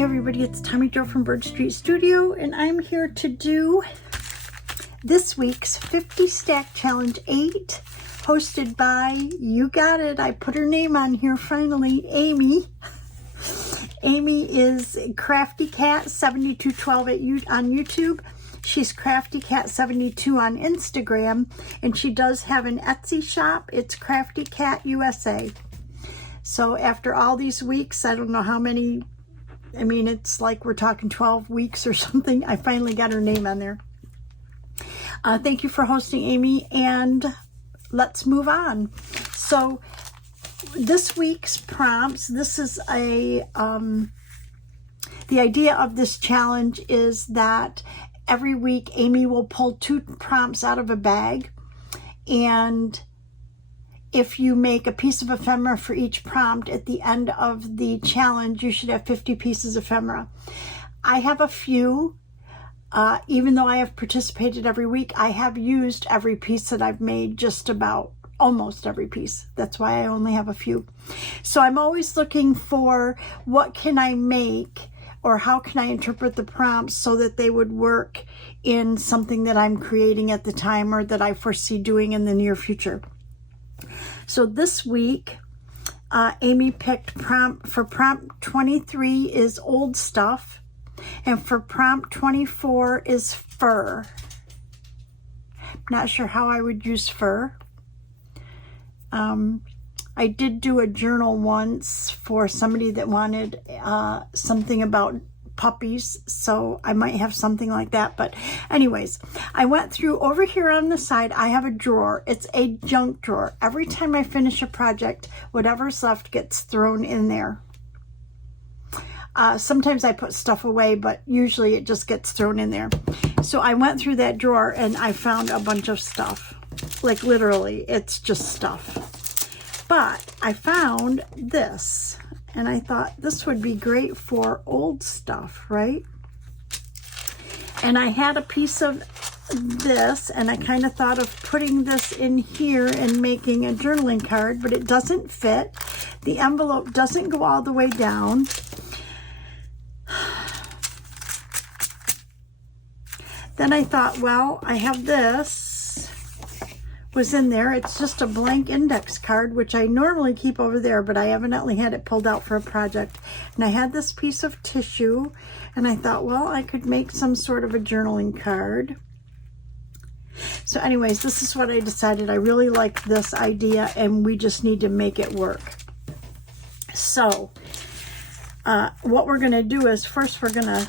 Hi everybody, it's Tommy Jo from Bird Street Studio, and I'm here to do this week's 50 Stack Challenge 8, hosted by, you got it, I put her name on here finally, Amy. Amy is Crafty Cat 7212 on YouTube. She's Crafty Cat 72 on Instagram, and she does have an Etsy shop. It's Crafty Cat USA. So after all these weeks, I don't know how many, I mean, it's like we're talking 12 weeks or something. I finally got her name on there. Thank you for hosting, Amy, and let's move on. So this week's prompts, this is the idea of this challenge is that every week Amy will pull 2 prompts out of a bag, and if you make a piece of ephemera for each prompt at the end of the challenge, you should have 50 pieces of ephemera. I have a few. Even though I have participated every week, I have used every piece that I've made, just about almost every piece. That's why I only have a few. So I'm always looking for what can I make, or how can I interpret the prompts so that they would work in something that I'm creating at the time or that I foresee doing in the near future. So this week, Amy picked prompt 23 is old stuff, and for prompt 24 is fur. Not sure how I would use fur. I did do a journal once for somebody that wanted something about puppies, so I might have something like that. But anyways, I went through over here on the side. I have a drawer. It's a junk drawer. Every time I finish a project, whatever's left gets thrown in there. Sometimes I put stuff away, but usually it just gets thrown in there. So I went through that drawer and I found a bunch of stuff. Like literally, it's just stuff. But I found this, and I thought this would be great for old stuff, right? And I had a piece of this, and I kind of thought of putting this in here and making a journaling card, but it doesn't fit. The envelope doesn't go all the way down. Then I thought, well, I have this. Was in there. It's just a blank index card, which I normally keep over there, but I evidently had it pulled out for a project. And I had this piece of tissue, and I thought, well, I could make some sort of a journaling card. So anyways, this is what I decided. I really like this idea, and we just need to make it work. So what we're going to do is first we're going to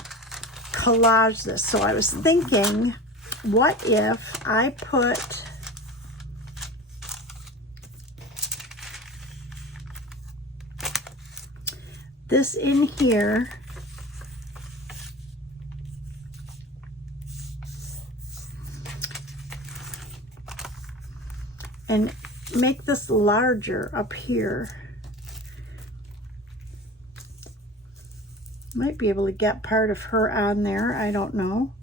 collage this. So I was thinking, what if I put this in here, and make this larger up here. Might be able to get part of her on there, I don't know.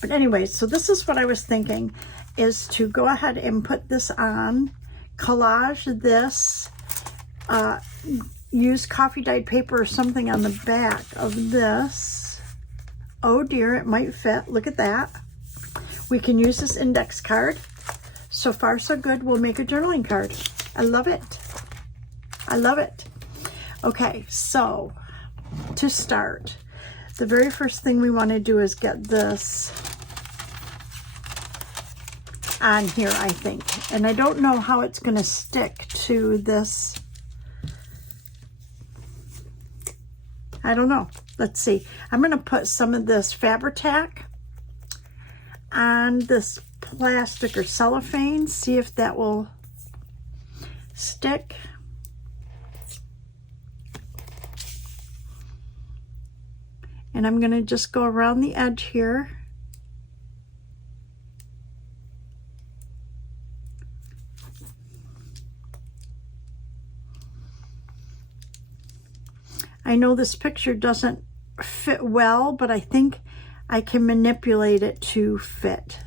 But anyway, so this is what I was thinking, is to go ahead and put this on, collage this, use coffee dyed paper or something on the back of this. Oh dear, it might fit. Look at that. We can use this index card. So far so good. We'll make a journaling card. I love it. I love it. Okay, so to start, the very first thing we want to do is get this on here, I think. And I don't know how it's going to stick to this. I don't know. Let's see. I'm going to put some of this Fabri-Tac on this plastic or cellophane. See if that will stick. And I'm going to just go around the edge here. I know this picture doesn't fit well, but I think I can manipulate it to fit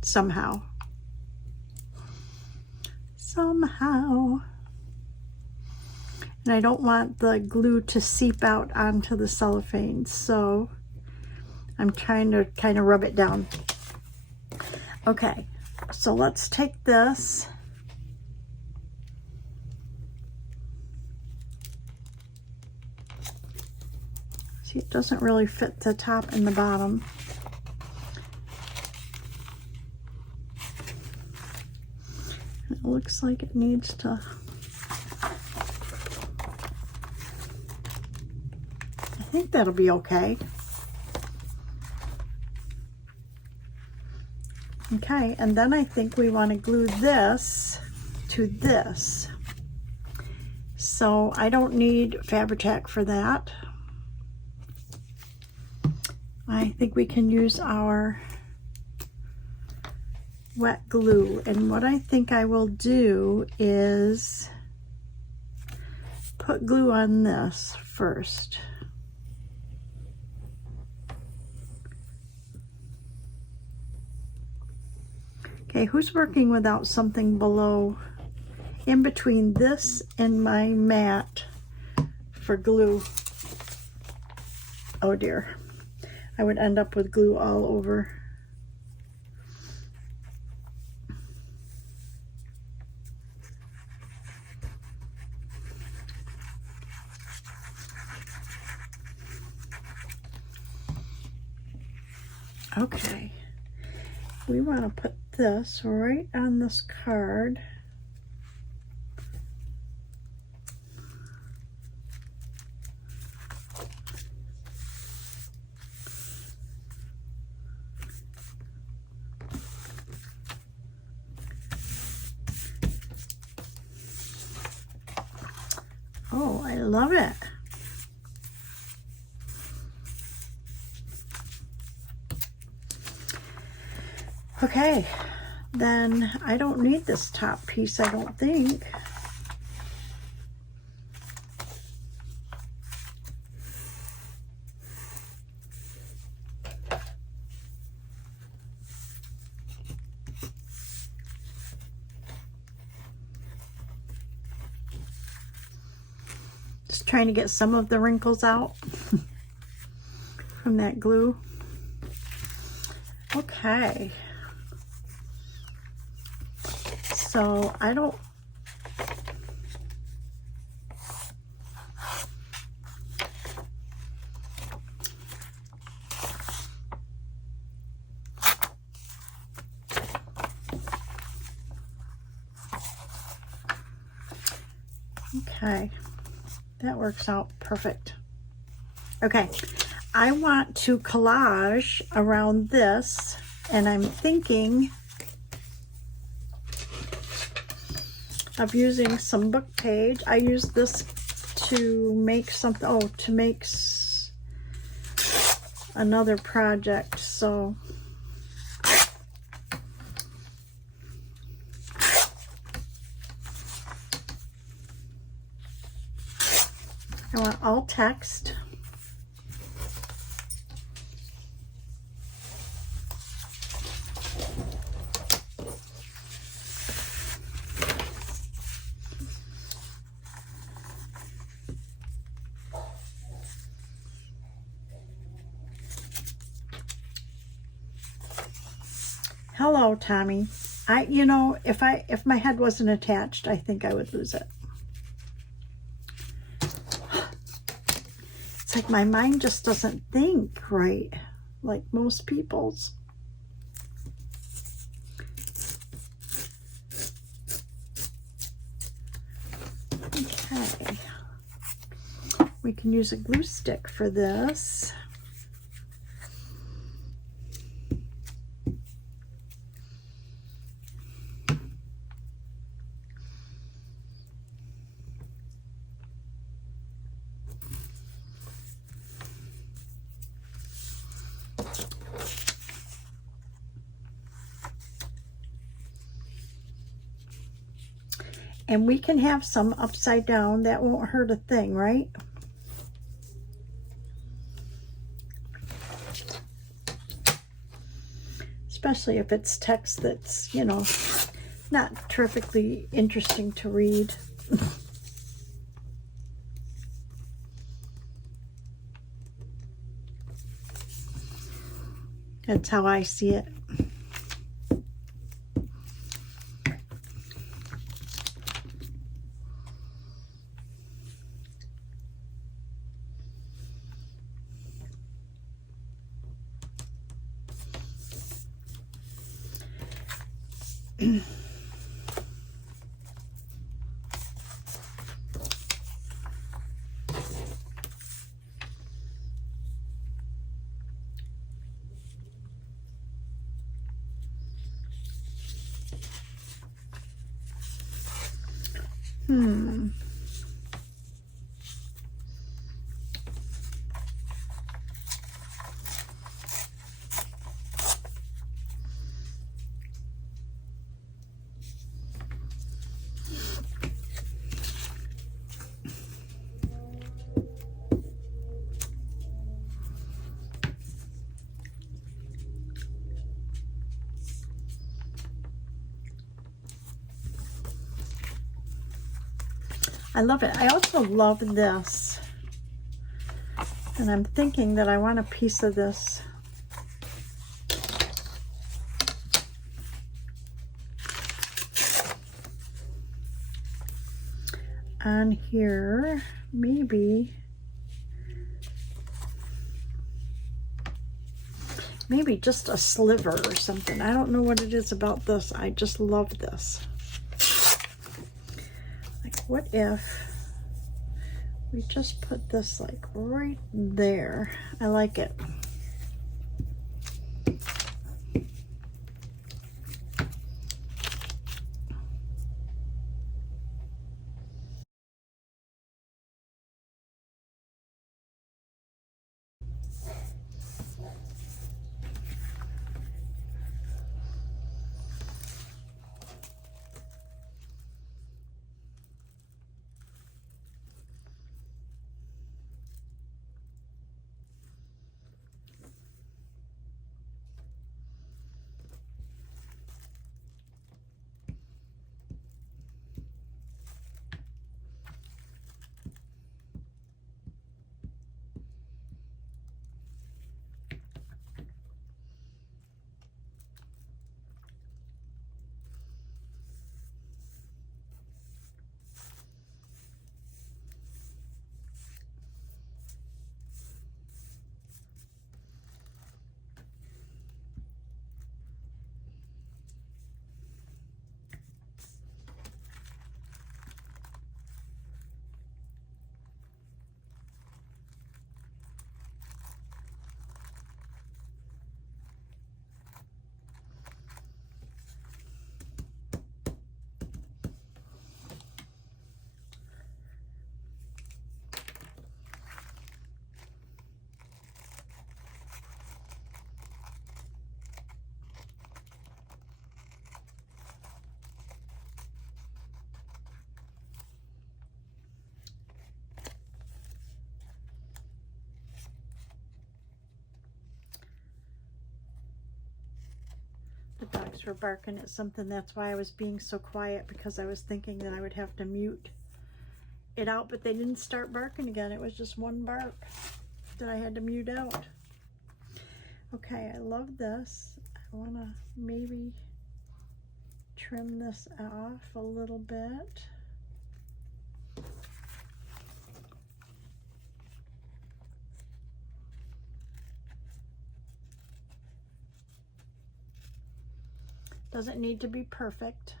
somehow. And I don't want the glue to seep out onto the cellophane, so I'm trying to kind of rub it down. Okay, so let's take this. See, it doesn't really fit the top and the bottom. It looks like it needs to. I think that'll be okay. Okay, and then I think we want to glue this to this. So I don't need Fabri-Tac for that. I think we can use our wet glue. And what I think I will do is put glue on this first. Okay, who's working without something below, in between this and my mat for glue? Oh dear, I would end up with glue all over. Okay, we want to put this right on this card. Oh, I love it. Okay, then I don't need this top piece, I don't think. Just trying to get some of the wrinkles out from that glue. Okay. So I don't, okay, that works out perfect. Okay, I want to collage around this, and I'm thinking of using some book page. I use this to make something, to make another project, so I want all text. Hello, Tommy. You know, if my head wasn't attached, I think I would lose it. It's like my mind just doesn't think right, like most people's. Okay. We can use a glue stick for this. And we can have some upside down. That won't hurt a thing, right? Especially if it's text that's, you know, not terrifically interesting to read. That's how I see it. I love it. I also love this. And I'm thinking that I want a piece of this. On here, maybe just a sliver or something. I don't know what it is about this. I just love this. Like, what if we just put this like right there? I like it. The dogs were barking at something. That's why I was being so quiet, because I was thinking that I would have to mute it out, but they didn't start barking again. It was just one bark that I had to mute out. Okay, I love this. I want to maybe trim this off a little bit. Doesn't need to be perfect.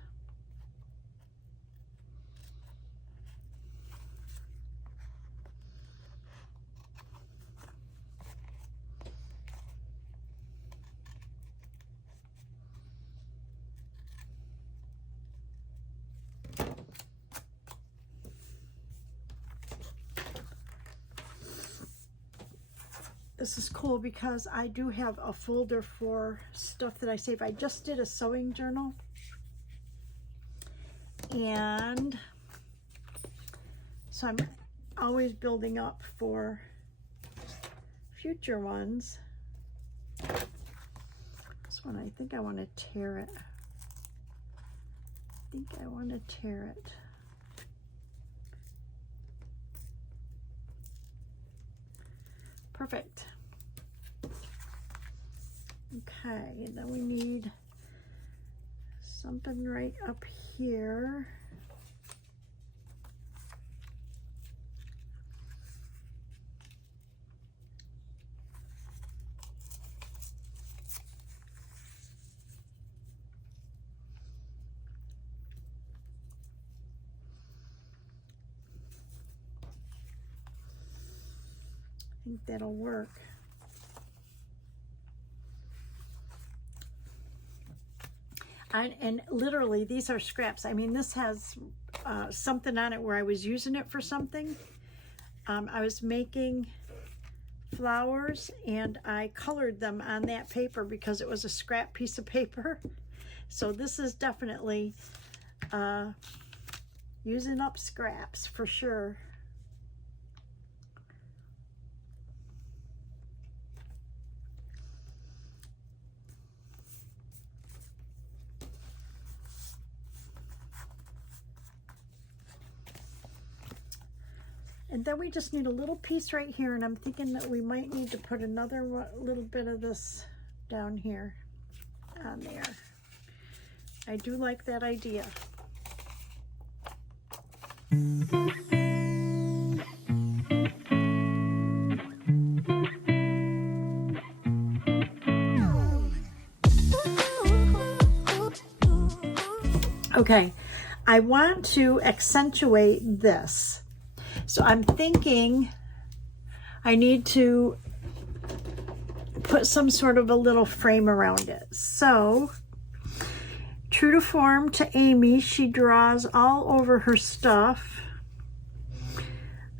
This is cool because I do have a folder for stuff that I save. I just did a sewing journal, and so I'm always building up for future ones. This one, I think I want to tear it. Perfect. Okay, and then we need something right up here. I think that'll work. And literally, these are scraps. I mean, this has something on it where I was using it for something. I was making flowers and I colored them on that paper because it was a scrap piece of paper. So this is definitely using up scraps for sure. And then we just need a little piece right here, and I'm thinking that we might need to put another little bit of this down here on there. I do like that idea. Okay, I want to accentuate this. So I'm thinking I need to put some sort of a little frame around it. So, true to form to Amy, she draws all over her stuff.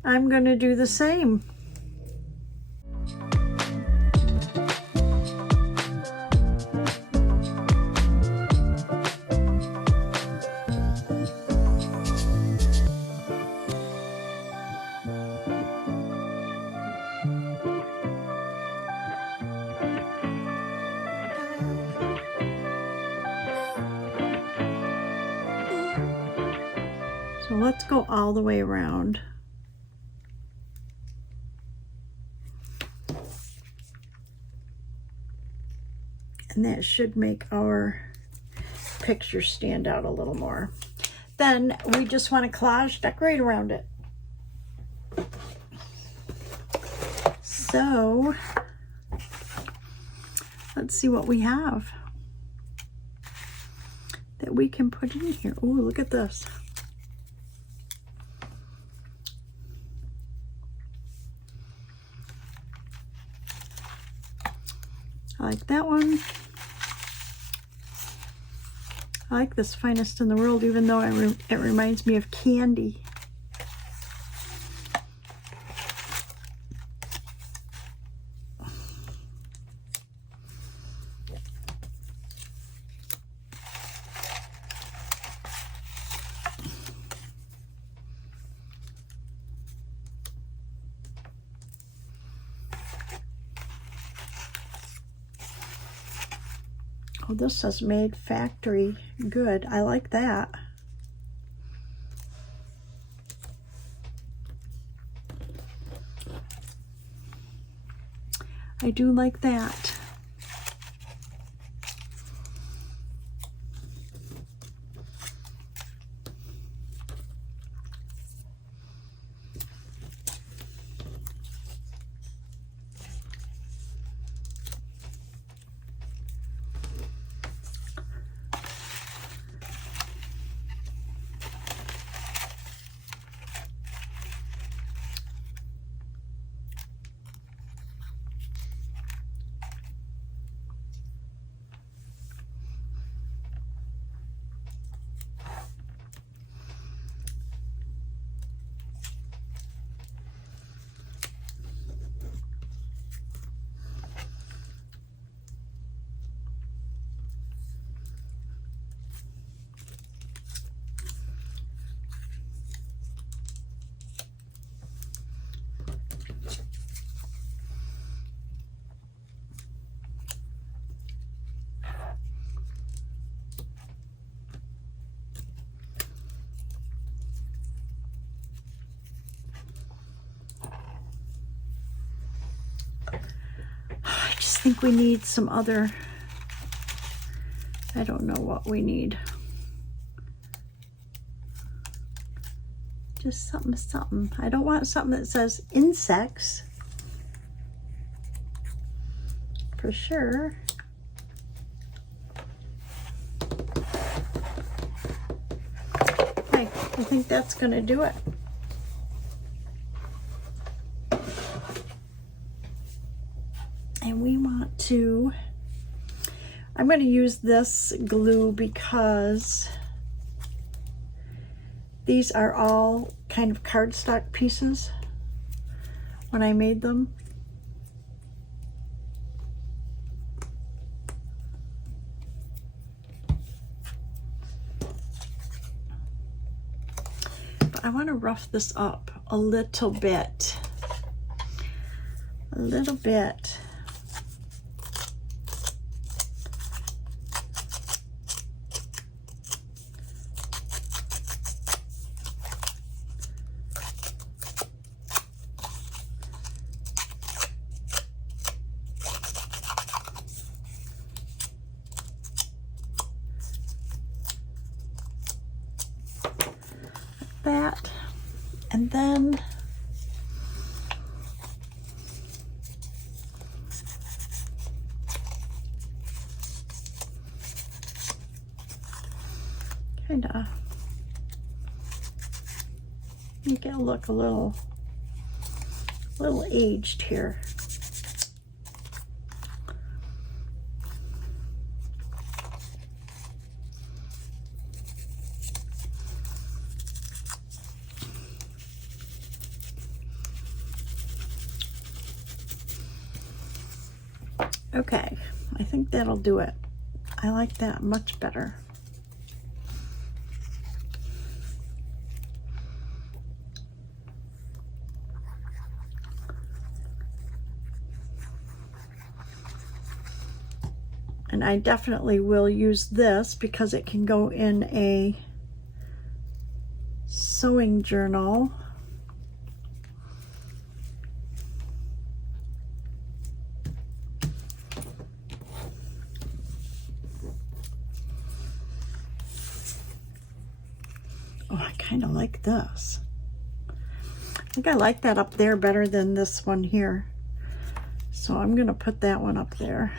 I'm going to do the same. So let's go all the way around. And that should make our picture stand out a little more. Then we just want to collage decorate around it. So let's see what we have that we can put in here. Oh, look at this. I like that one. I like this Finest in the World, even though it reminds me of candy. Oh, this says made factory good. I like that. I do like that. think we need some other, I don't know what we need. Just something. I don't want something that says insects. For sure. Okay, I think that's going to do it. And we want to, I'm going to use this glue because these are all kind of cardstock pieces when I made them. But I want to rough this up a little bit. A little bit. That, and then kind of make it look a little aged here. Okay, I think that'll do it. I like that much better. And I definitely will use this because it can go in a sewing journal. Oh, I kind of like this. I think I like that up there better than this one here. So I'm going to put that one up there.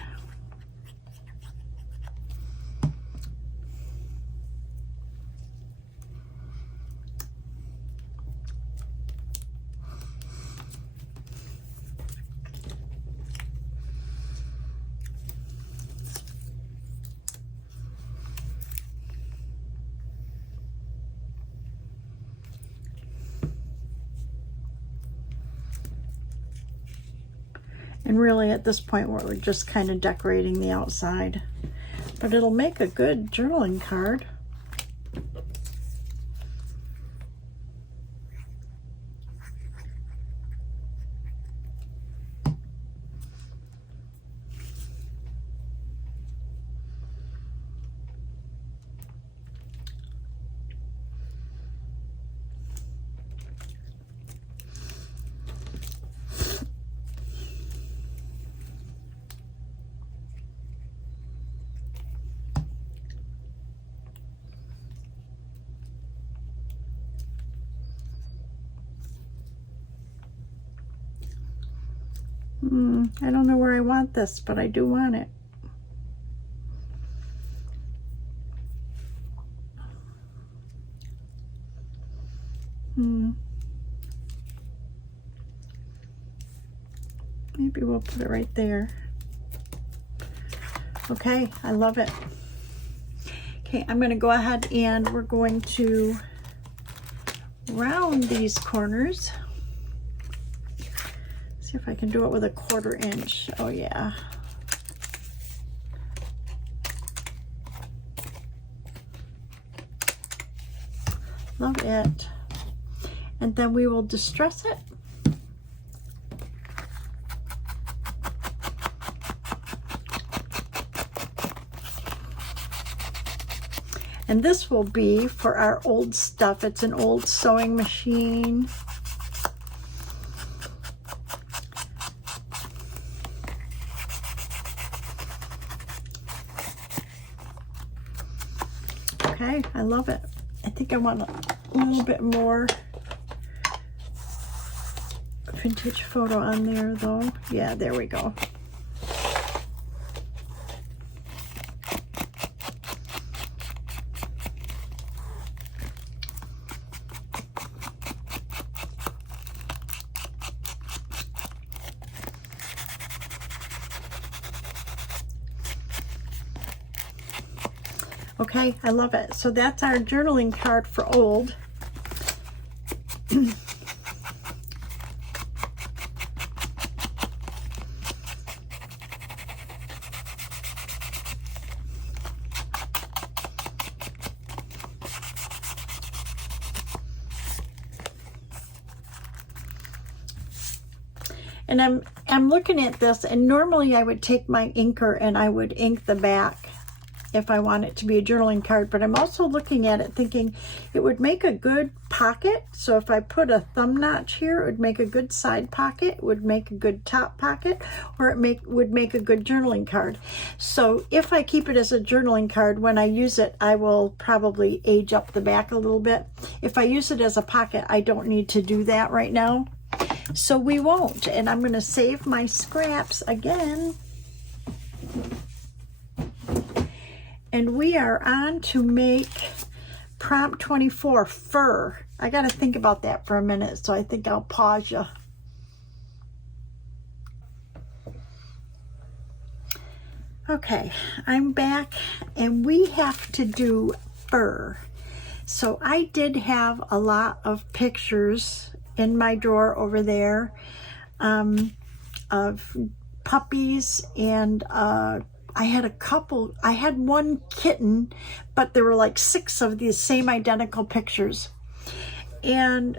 And really at this point we're just kind of decorating the outside. But it'll make a good journaling card. I don't know where I want this, but I do want it. Maybe we'll put it right there. Okay, I love it. Okay, I'm going to go ahead and we're going to round these corners. See if I can do it with a 1/4 inch. Oh yeah. Love it. And then we will distress it. And this will be for our old stuff. It's an old sewing machine. I love it. I think I want a little bit more vintage photo on there though. Yeah, there we go. Okay, I love it. So that's our journaling card for old. And I'm looking at this, and normally I would take my inker and I would ink the back if I want it to be a journaling card, but I'm also looking at it thinking it would make a good pocket. So if I put a thumb notch here, it would make a good side pocket, it would make a good top pocket, or it would make a good journaling card. So if I keep it as a journaling card, when I use it, I will probably age up the back a little bit. If I use it as a pocket, I don't need to do that right now. So we won't, and I'm going to save my scraps again. And we are on to make prompt 24, fur. I got to think about that for a minute, so I think I'll pause you. Okay, I'm back, and we have to do fur. So I did have a lot of pictures in my drawer over there of puppies, and I had one kitten, but there were like 6 of these same identical pictures. And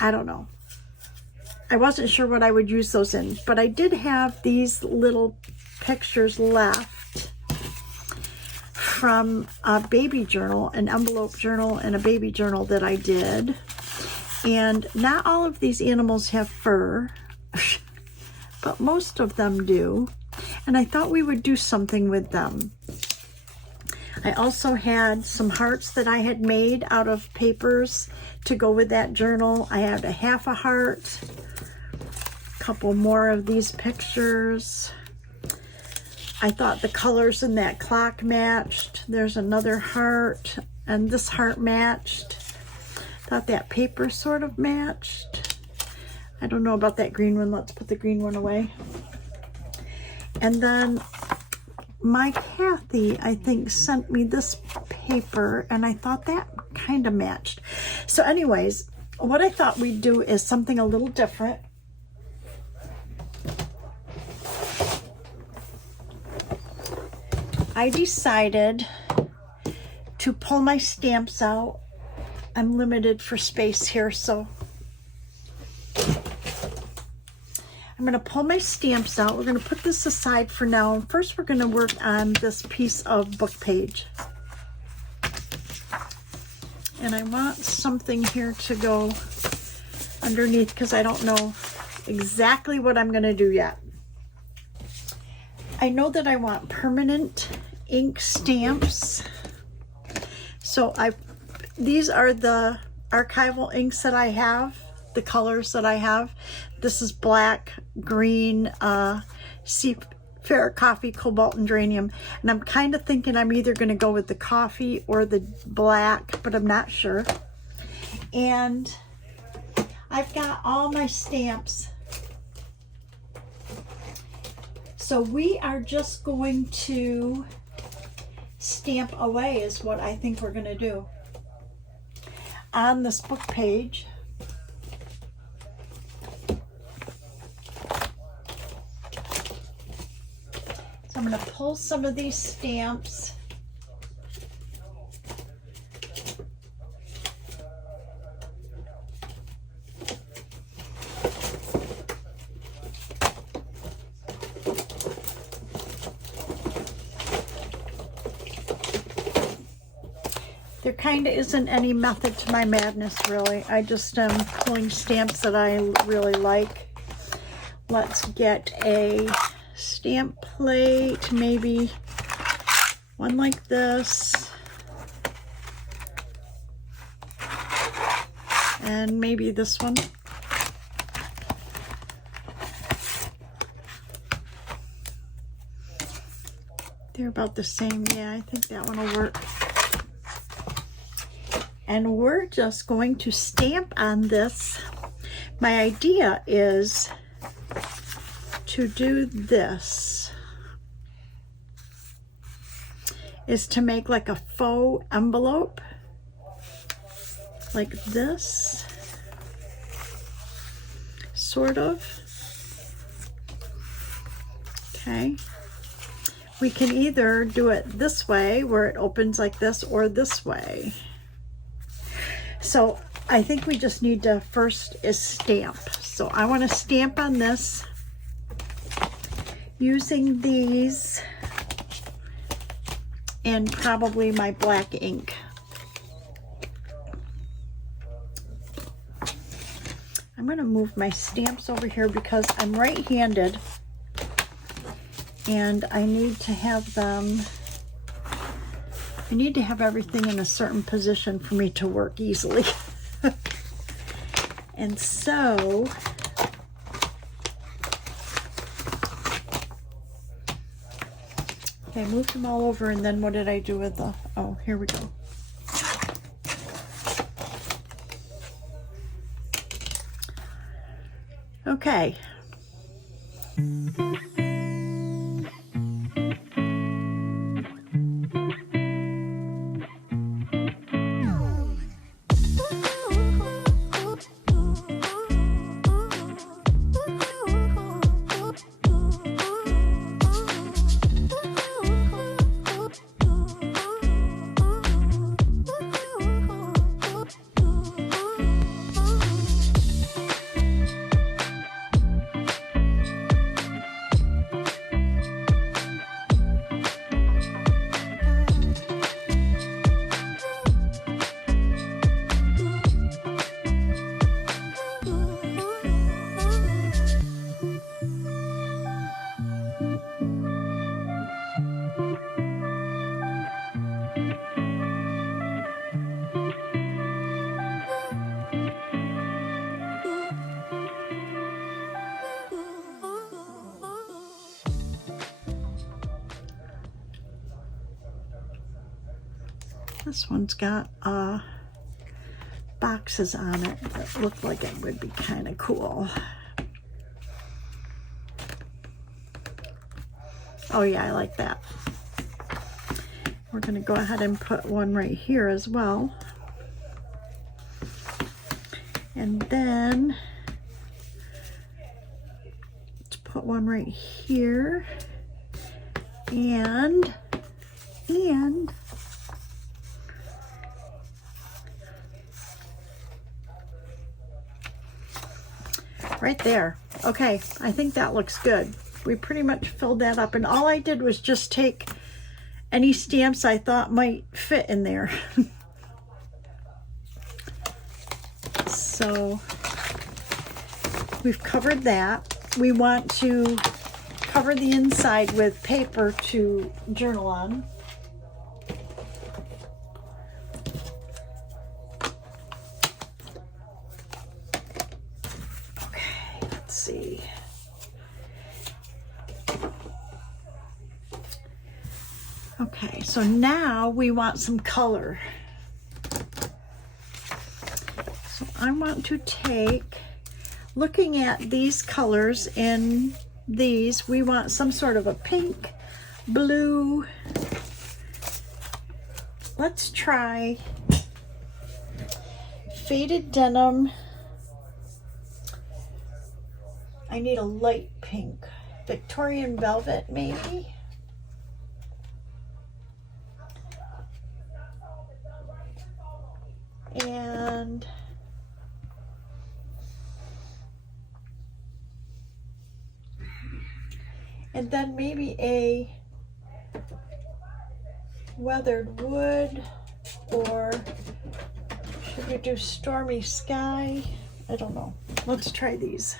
I don't know. I wasn't sure what I would use those in, but I did have these little pictures left from a baby journal, an envelope journal and a baby journal that I did. And not all of these animals have fur, but most of them do. And I thought we would do something with them. I also had some hearts that I had made out of papers to go with that journal. I had a half a heart, a couple more of these pictures. I thought the colors in that clock matched. There's another heart, and this heart matched. Thought that paper sort of matched. I don't know about that green one. Let's put the green one away. And then my Kathy, I think, sent me this paper, and I thought that kind of matched. So anyways, what I thought we'd do is something a little different. I decided to pull my stamps out. I'm limited for space here, so I'm going to pull my stamps out. We're going to put this aside for now. First, we're going to work on this piece of book page. And I want something here to go underneath because I don't know exactly what I'm going to do yet. I know that I want permanent ink stamps. So these are the archival inks that I have, the colors that I have. This is black, green, seafarer coffee, cobalt, and geranium. And I'm kind of thinking I'm either going to go with the coffee or the black, but I'm not sure. And I've got all my stamps. So we are just going to stamp away is what I think we're going to do on this book page. So I'm going to pull some of these stamps. There kind of isn't any method to my madness, really. I just am pulling stamps that I really like. Let's get a stamp plate, maybe one like this. and maybe this one. They're about the same. Yeah, I think that one will work. And we're just going to stamp on this. My idea is to do this, is to make like a faux envelope, like this, sort of. Okay. We can either do it this way, where it opens like this, or this way. So I think we just need to first is stamp. So I want to stamp on this using these and probably my black ink. I'm going to move my stamps over here because I'm right-handed and I need to have them, I need to have everything in a certain position for me to work easily. And so I moved them all over, and then what did I do with the, oh, here we go. Okay. This one's got boxes on it that look like it would be kind of cool. Oh yeah, I like that. We're going to go ahead and put one right here as well. And then let's put one right here. And right there. Okay, I think that looks good. We pretty much filled that up, and all I did was just take any stamps I thought might fit in there. So we've covered that. We want to cover the inside with paper to journal on. Okay, let's see. Okay, so now we want some color. So I want to take, looking at these colors in these, we want some sort of a pink, blue. Let's try faded denim. I need a light pink. Victorian velvet, maybe? And then maybe a weathered wood, or should we do stormy sky? I don't know. Let's try these.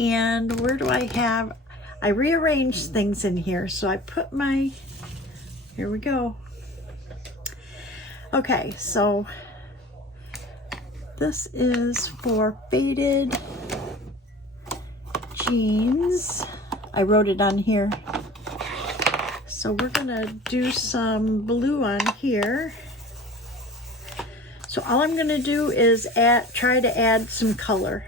And where do I have, I rearranged things in here, so I put my, here we go. Okay, so this is for faded jeans. I wrote it on here. So we're gonna do some blue on here. So all I'm gonna do is try to add some color.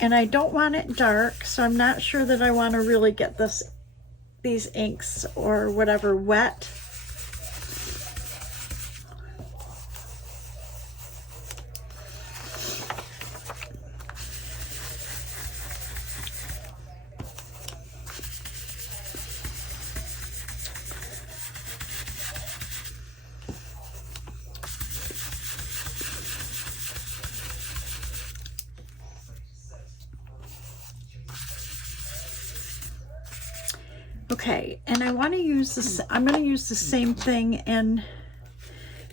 And I don't want it dark, so I'm not sure that I want to really get these inks or whatever wet. Okay, and I want to use this, I'm going to use the same thing and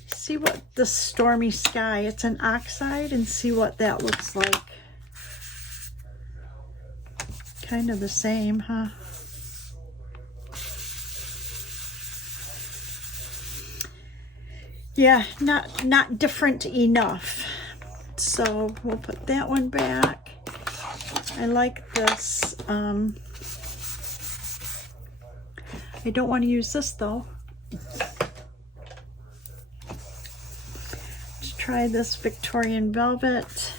see what the Stormy Sky, it's an oxide, and see what that looks like. Kind of the same, huh? Yeah, not different enough. So we'll put that one back. I like this. I don't want to use this though. Let's try this Victorian Velvet.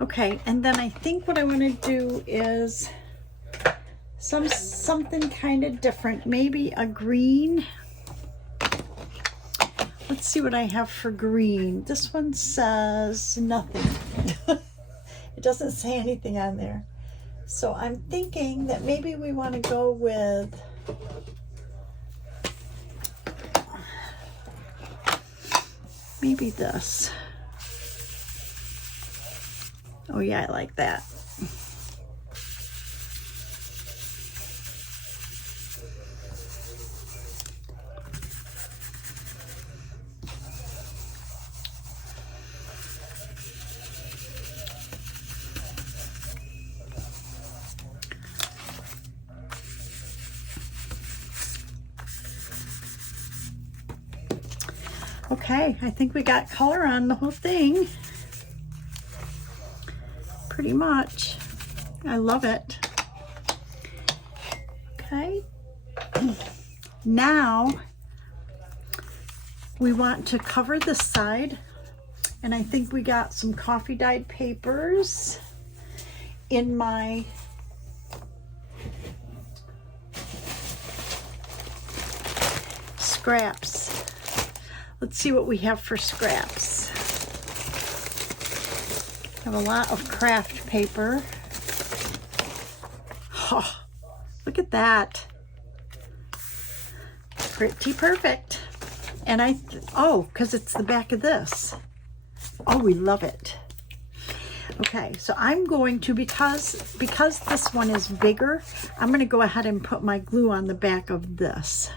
Okay, and then I think what I want to do is something kind of different, maybe a green. Let's see what I have for green. This one says nothing. It doesn't say anything on there. So I'm thinking that maybe we want to go with maybe this. Oh yeah, I like that. Okay, I think we got color on the whole thing. Pretty much. I love it. Okay. Now we want to cover this side, and I think we got some coffee dyed papers in my scraps. Let's see what we have for scraps. I have a lot of craft paper. Oh, look at that. Pretty perfect. And oh, because it's the back of this. Oh, we love it. Okay, so I'm going to, because this one is bigger, I'm going to go ahead and put my glue on the back of this.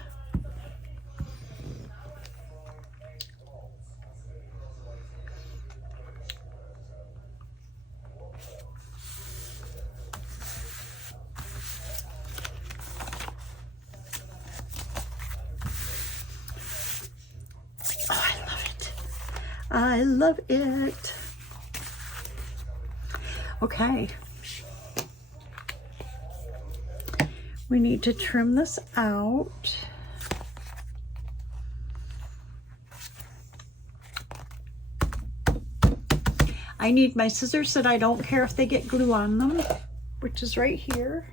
I love it. Okay. We need to trim this out. I need my scissors that I don't care if they get glue on them, which is right here.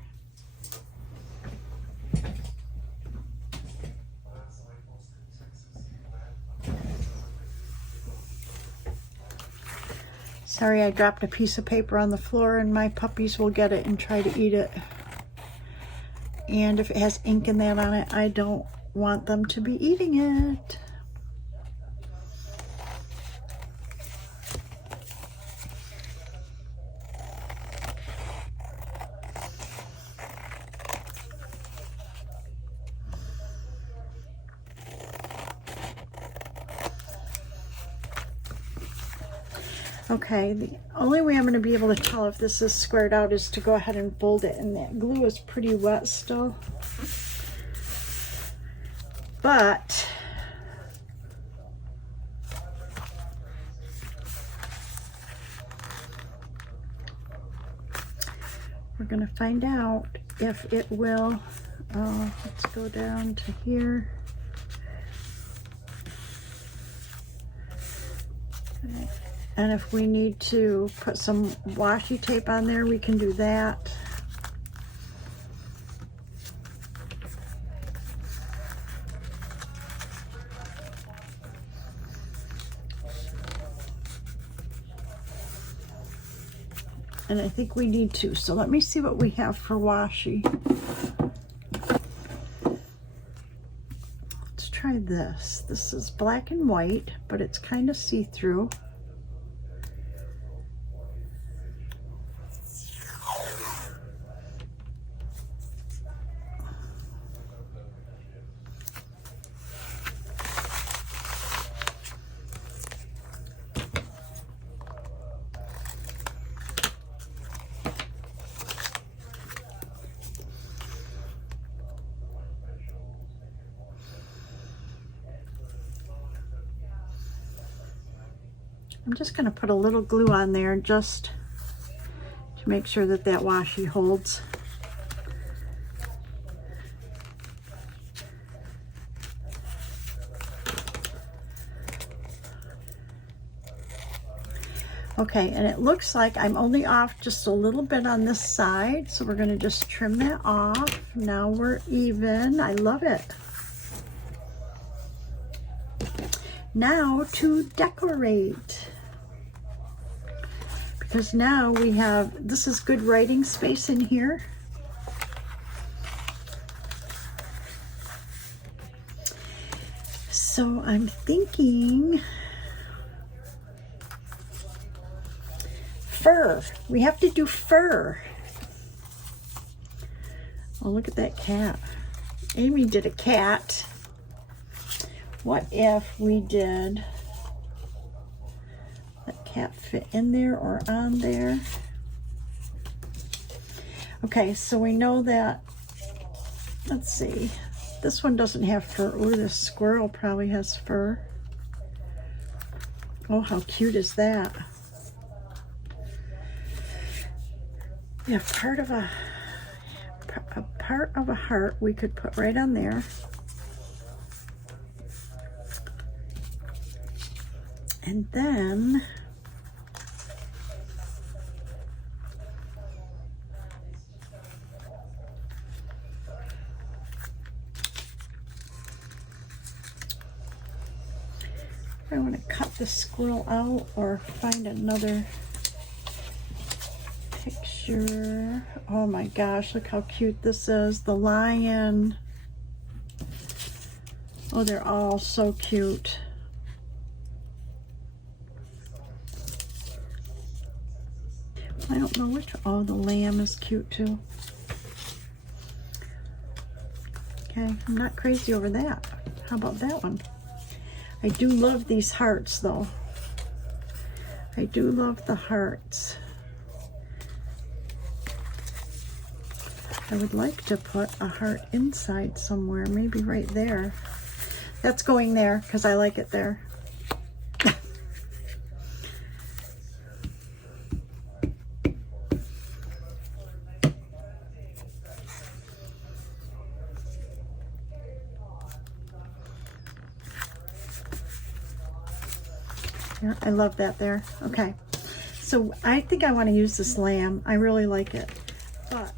Sorry, I dropped a piece of paper on the floor and my puppies will get it and try to eat it. And if it has ink and that on it, I don't want them to be eating it. Okay, the only way I'm going to be able to tell if this is squared out is to go ahead and fold it, and that glue is pretty wet still. But we're going to find out if it will. Let's go down to here. Okay. And if we need to put some washi tape on there, we can do that. And I think we need to. So let me see what we have for washi. Let's try this. This is black and white, but it's kind of see-through. I'm just going to put a little glue on there just to make sure that that washi holds. Okay, and it looks like I'm only off just a little bit on this side, so we're going to just trim that off. Now we're even. I love it. Now to decorate. Because now we have, this is good writing space in here. So I'm thinking fur. We have to do fur. Oh, look at that cat. Amy did a cat. What if we did that cat fit in there or on there? Okay, so we know that, let's see, this one doesn't have fur. Oh, this squirrel probably has fur. Oh, how cute is that? Yeah, part of a heart we could put right on there. And then I want to cut the squirrel out or find another picture. Oh my gosh, look how cute this is. The lion. Oh, they're all so cute. I don't know which. Oh, the lamb is cute too. Okay, I'm not crazy over that. How about that one? I do love these hearts though. I do love the hearts. I would like to put a heart inside somewhere, maybe right there. That's going there because I like it there. Yeah, I love that there. Okay, so I think I want to use this lamb. I really like it, but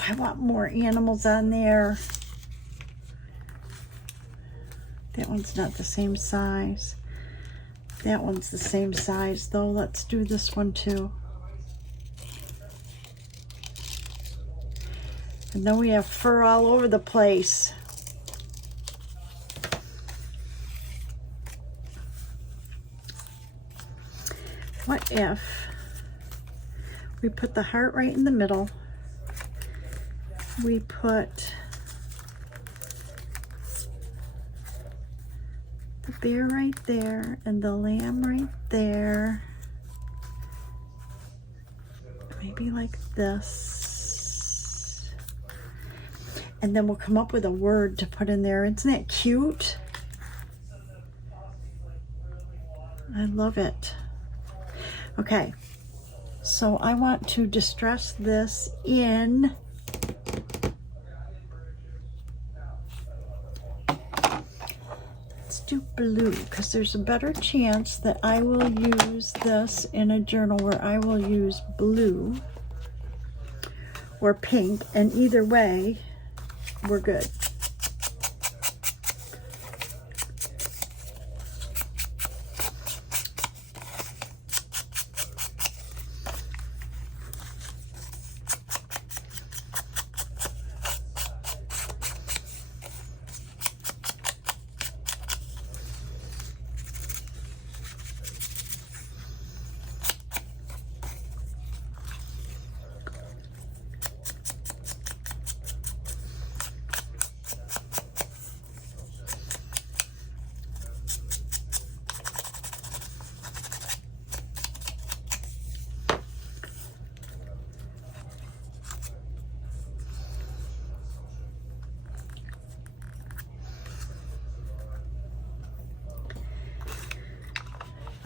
Oh, I want more animals on there. That one's not the same size. That one's the same size though. Let's do this one too. And then we have fur all over the place. What if we put the heart right in the middle? We put the bear right there and the lamb right there. Maybe like this. And then we'll come up with a word to put in there. Isn't that cute? I love it. Okay, so I want to distress this in let's do blue, because there's a better chance that I will use this in a journal where I will use blue or pink, and either way, we're good.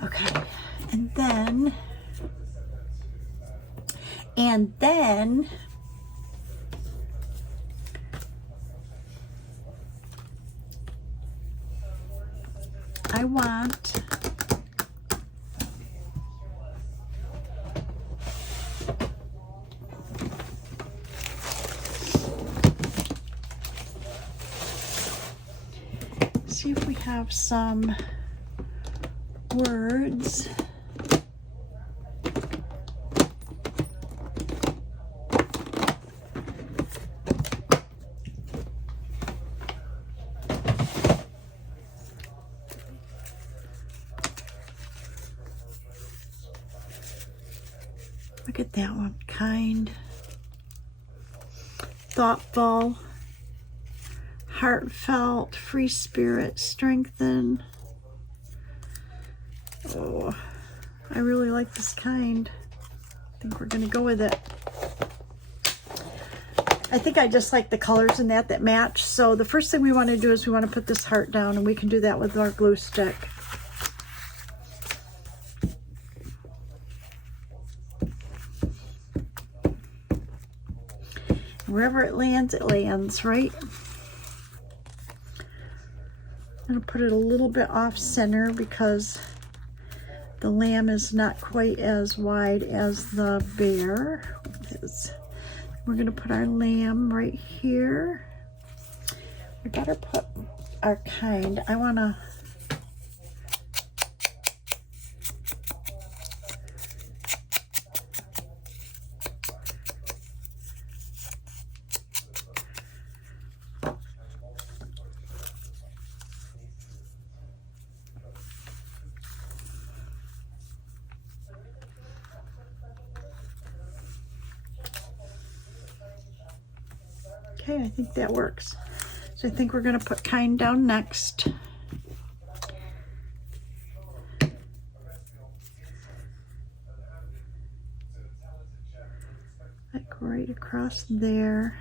Okay, and then I want see if we have some words. Look at that one. Kind, thoughtful, heartfelt, free spirit, strengthen. Oh, I really like this kind. I think we're going to go with it. I think I just like the colors in that match. So the first thing we want to do is we want to put this heart down, and we can do that with our glue stick. Wherever it lands, right? I'm going to put it a little bit off center because the lamb is not quite as wide as the bear is. We're going to put our lamb right here. We better put our kind. I want to okay, I think that works. So I think we're going to put kind down next. Like right across there.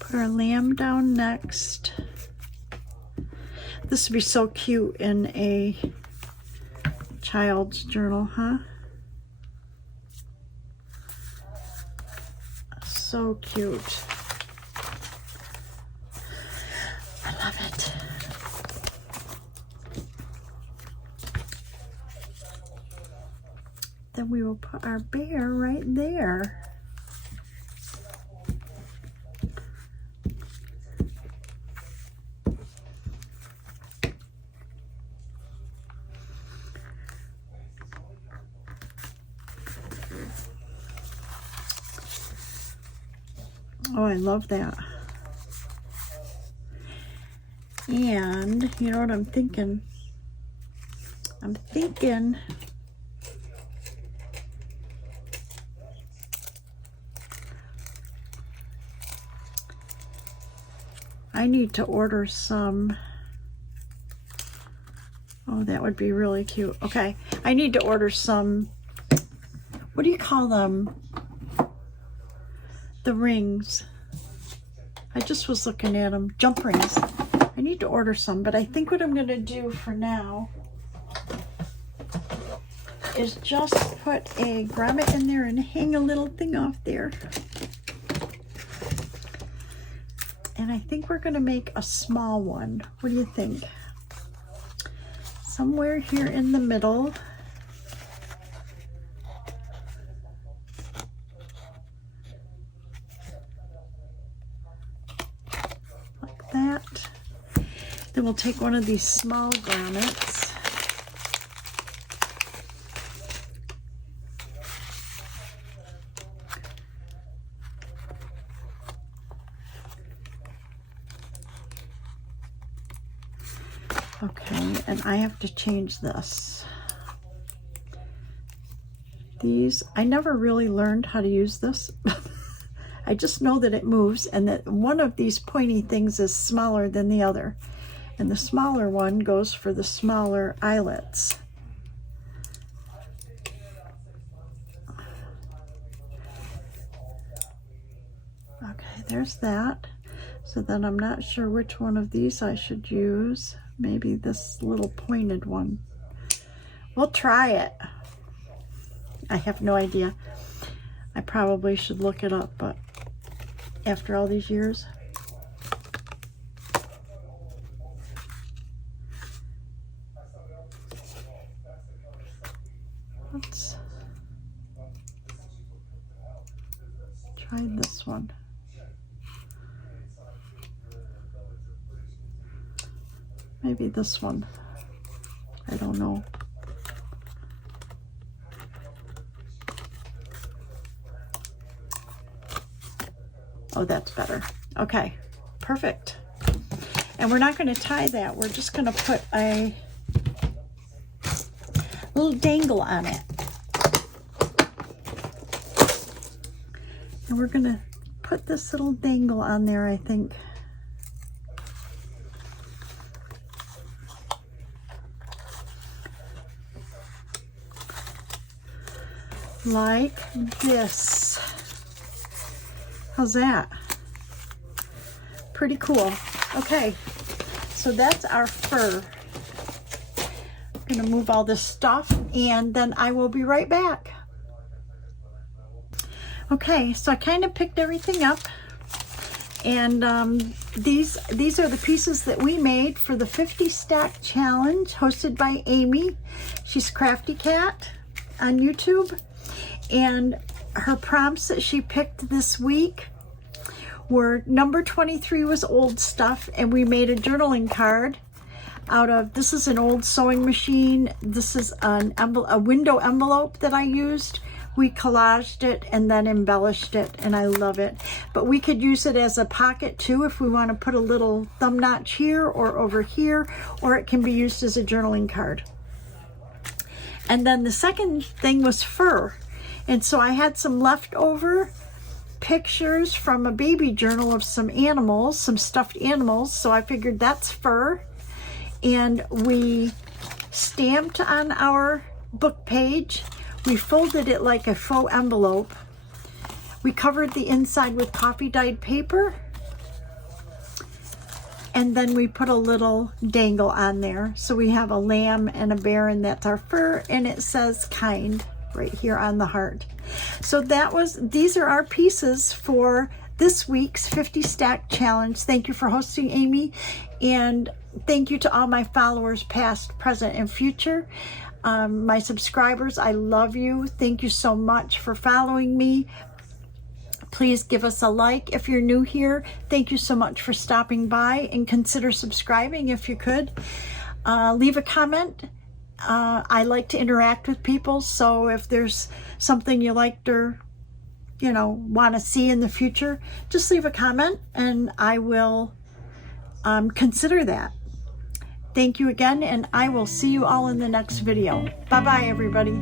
Put our lamb down next. This would be so cute in a child's journal, huh? So cute. I love it. Then we will put our bear right there. Oh, I love that. And you know what I'm thinking? I'm thinking I need to order some. Oh, that would be really cute. Okay, I need to order some, what do you call them? The rings. I just was looking at them. Jump rings. I need to order some, but I think what I'm going to do for now is just put a grommet in there and hang a little thing off there. And I think we're going to make a small one. What do you think? Somewhere here in the middle. Like that. Then we'll take one of these small grommets. Okay, and I have to change this. These, I never really learned how to use this. I just know that it moves and that one of these pointy things is smaller than the other. And the smaller one goes for the smaller eyelets. Okay, there's that. So then I'm not sure which one of these I should use. Maybe this little pointed one. We'll try it. I have no idea. I probably should look it up, but after all these years. Let's try this one. Maybe this one. I don't know. Oh, that's better. Okay, perfect. And we're not going to tie that. We're just going to put a little dangle on it. And we're going to put this little dangle on there, I think. Like this. How's that? Pretty cool. Okay, so that's our fur. I'm gonna move all this stuff and then I will be right back. Okay, so I kind of picked everything up, and these are the pieces that we made for the 50 stack challenge hosted by Amy. She's Crafty Cat on YouTube. And her prompts that she picked this week were number 23 was old stuff, and we made a journaling card out of, this is an old sewing machine. This is a window envelope that I used. We collaged it and then embellished it, and I love it. But we could use it as a pocket too if we want to put a little thumb notch here or over here, or it can be used as a journaling card. And then the second thing was fur. And so I had some leftover pictures from a baby journal of some animals, some stuffed animals. So I figured that's fur. And we stamped on our book page. We folded it like a faux envelope. We covered the inside with coffee dyed paper. And then we put a little dangle on there. So we have a lamb and a bear, and that's our fur. And it says kind right here on the heart. So these are our pieces for this week's 50 stack challenge. Thank you for hosting, Amy, and thank you to all my followers, past, present, and future. My subscribers, I love you. Thank you so much for following me. Please give us a like if you're new here. Thank you so much for stopping by, and consider subscribing if you could. Leave a comment. I like to interact with people, so if there's something you liked or want to see in the future, just leave a comment and I will consider that. Thank you again, and I will see you all in the next video. Bye-bye, everybody.